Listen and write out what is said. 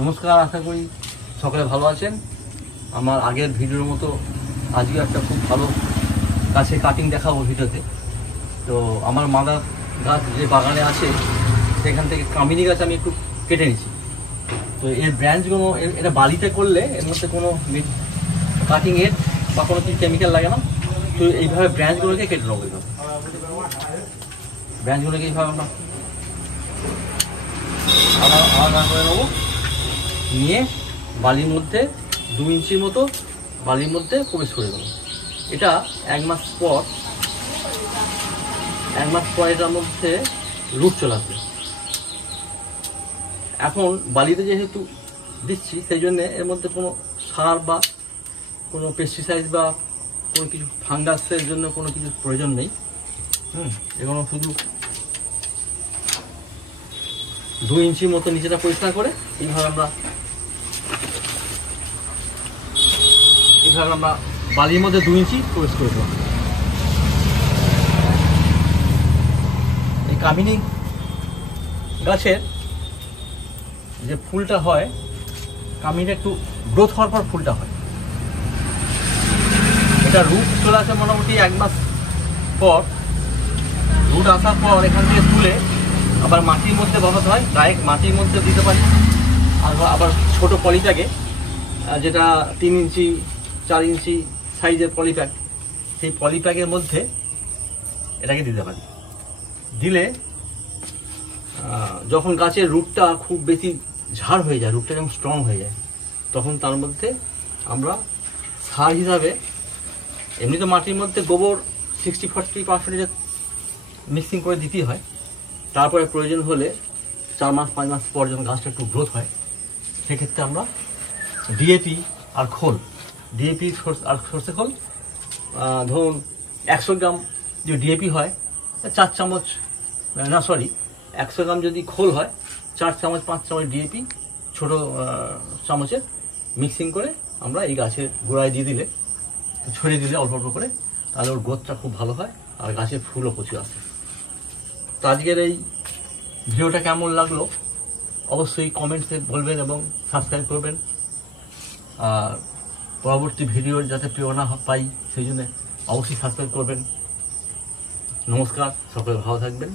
নমস্কার, আশা করি সকলে ভালো আছেন। আমার আগের ভিডিওর মতো আজকে একটা খুব ভালো গাছের কাটিং দেখাবো ভিডিওতে। তো আমার মাদার গাছ যে বাগানে আছে সেখান থেকে কামিনী গাছ আমি একটু কেটে নিচ্ছি। তো এর ব্রাঞ্চগুলো এটা বালিতে করলে এর মধ্যে কোনো কাটিং এর বা কোনো কিছু কেমিক্যাল লাগে না। তো এইভাবে ব্রাঞ্চগুলোকে কেটে নেবো। ব্রাঞ্চগুলোকে এইভাবে আমরা আলাদা করে নেবো, নিয়ে বালির মধ্যে 2 ইঞ্চির মতো বালির মধ্যে প্রবেশ করে দেবো। এটা এক মাস পর এটার মধ্যে রুট চলে আসবে। এখন বালিতে যেহেতু দিচ্ছি সেই জন্যে এর মধ্যে কোনো সার বা কোনো পেস্টিসাইড বা কোনো কিছু ফাঙ্গাসের জন্য কোনো কিছু প্রয়োজন নেই। এগুলো শুধু 2 ইঞ্চির মতো নিচেটা পরিষ্কার করে এইভাবে আমরা বালির মধ্যে 2 ইঞ্চি প্রবেশ করে দেবো। এই কামিনী গাছের যে ফুলটা হয়, কামিনীটা একটু গ্রোথ হওয়ার পর ফুলটা হয়। এটা রুট চলে আসে মোটামুটি 1 মাস পর। রুট আসার পর এখান থেকে তুলে আবার মাটির মধ্যে বসাতে হয়। ডাইরেক্ট মাটির মধ্যে দিতে পারি, আর আবার ছোটো পলিপ্যাকে, যেটা 3 ইঞ্চি 4 ইঞ্চি সাইজের পলিপ্যাক, সেই পলিপ্যাকের মধ্যে এটাকে দিতে পারি। দিলে যখন গাছের রুটটা খুব বেশি ঝাড় হয়ে যায়, রুটটা যখন স্ট্রং হয়ে যায়, তখন তার মধ্যে আমরা সার হিসাবে এমনি তো মাটির মধ্যে গোবর 60-40% মিক্সিং করে দিতেই হয়। তারপরে প্রয়োজন হলে 4 মাস 5 মাস পর যখন গাছটা একটু গ্রোথ হয়, সেক্ষেত্রে আমরা ডিএপি আর খোল, ডিএপি আর সর্ষে খোল, ধরুন 100 গ্রাম যে ডিএপি হয় 4 চামচ, 100 গ্রাম যদি খোল হয় 4 চামচ 5 চামচ ডিএপি ছোটো চামচের মিক্সিং করে আমরা এই গাছের গোড়ায় দিয়ে দিলে, ছড়িয়ে দিলে অল্প অল্প করে, তাহলে ওর গ্রোথটা খুব ভালো হয় আর গাছের ফুলও প্রচুর আসে। তো আজকের এই ভিডিওটা কেমন লাগলো অবশ্যই কমেন্টসে বলবেন এবং সাবস্ক্রাইব করবেন। আর পরবর্তী ভিডিও যাতে প্রেরণা পাই সেই জন্য অবশ্যই সাবস্ক্রাইব করবেন। নমস্কার, সকলে ভালো থাকবেন।